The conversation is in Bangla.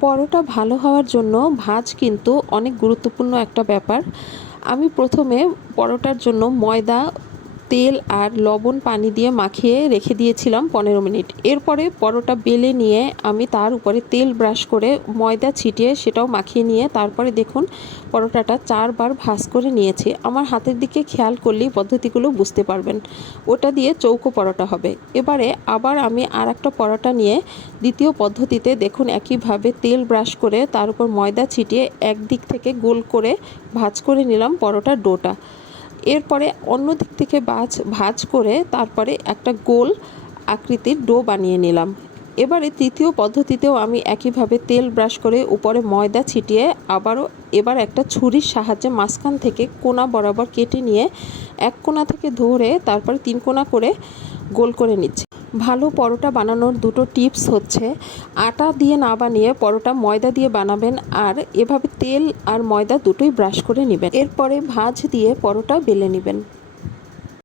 পরোটা ভালো হওয়ার জন্য ভাজ কিন্তু অনেক গুরুত্বপূর্ণ একটা ব্যাপার। আমি প্রথমে পরোটার জন্য ময়দা তেল আর লবণ পানি দিয়ে মাখিয়ে রেখে দিয়েছিলাম পনেরো মিনিট। এরপরে পরোটা বেলে নিয়ে আমি তার উপরে তেল ব্রাশ করে ময়দা ছিটিয়ে সেটাও মাখিয়ে নিয়ে তারপরে দেখুন পরোটাটা চারবার ভাজ করে নিয়েছি। আমার হাতের দিকে খেয়াল করলেই পদ্ধতিগুলো বুঝতে পারবেন। ওটা দিয়ে চৌকো পরোটা হবে। এবারে আবার আমি আর একটা পরোটা নিয়ে দ্বিতীয় পদ্ধতিতে দেখুন একইভাবে তেল ব্রাশ করে তার উপর ময়দা ছিটিয়ে একদিক থেকে গোল করে ভাজ করে নিলাম পরোটার ডোটা। এরপরে অন্য দিক থেকে ভাজ ভাজ করে তারপরে একটা গোল আকৃতির ডো বানিয়ে নিলাম। এবারে তৃতীয় পদ্ধতিতেও আমি একইভাবে তেল ব্রাশ করে উপরে ময়দা ছিটিয়ে আবারও এবার একটা ছুরির সাহায্যে মাঝখান থেকে কোনা বরাবর কেটে নিয়ে এক কোনা থেকে ধরে তারপরে তিন কোনা করে গোল করে নিচ্ছি। ভালো পরোটা বানানোর দুটো টিপস হচ্ছে, আটা দিয়ে না বানিয়ে পরোটা ময়দা দিয়ে বানাবেন আর এভাবে তেল আর ময়দা দুটোই ব্রাশ করে নেবেন। এরপরে ভাজ দিয়ে পরোটা বেলে নেবেন।